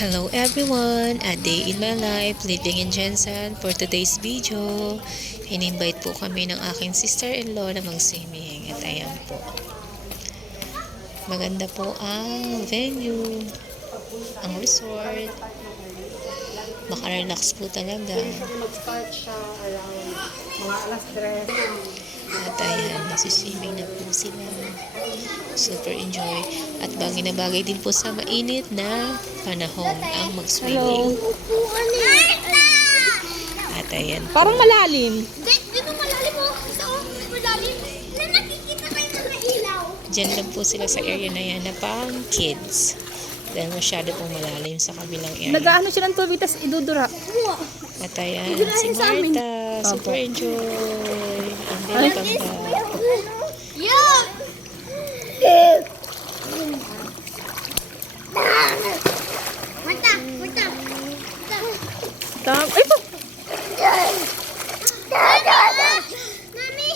Hello everyone! A day in my life living in Jensen. For today's video, in-invite po kami ng aking sister-in-law na mag-swimming. At ayan po. Maganda po ang venue, ang resort. Makarelax po talaga. Mag-start siya around mga alas 3. At ayan, nagsiswimming na po sila. Super enjoy. At bagay na bagay din po sa mainit na panahon ang mag-swimming. At ayan po. Parang malalim. Dito malalim mo. Sa malalim. Na nakikita kayo ng ilaw. Diyan lang po sila sa area na yan na pang kids. Dahil masyado pong malalim sa kabilang area. Nag-ano siya ng tubig, tas idudura. At ayan, si Marta. Super enjoy. Ang ganda. Yeah! Marta! Marta! Ay po! Mami!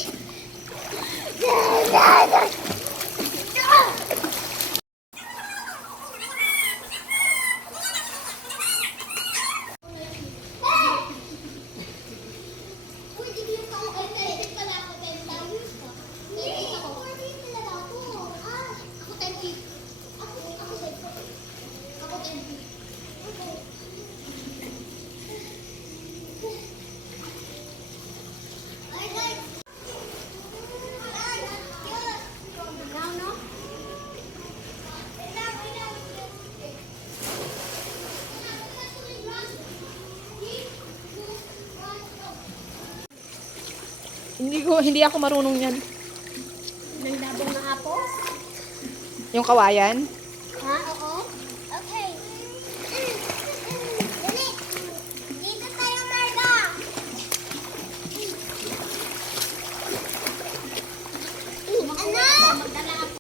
Hindi ako marunong yan. Nagdabong na apos? Yung kawayan. Ha? Oo. Okay. Dali. Dito tayo, Marga. Ano? Magdala ako.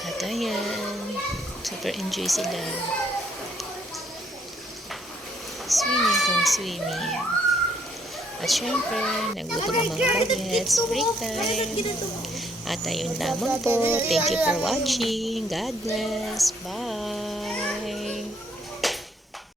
At ayan, super enjoy sila. Swimming kung swimming. At syempre, nagluto ng mga bagets, break time. At ayun lamang po. Thank you for watching. God bless. Bye!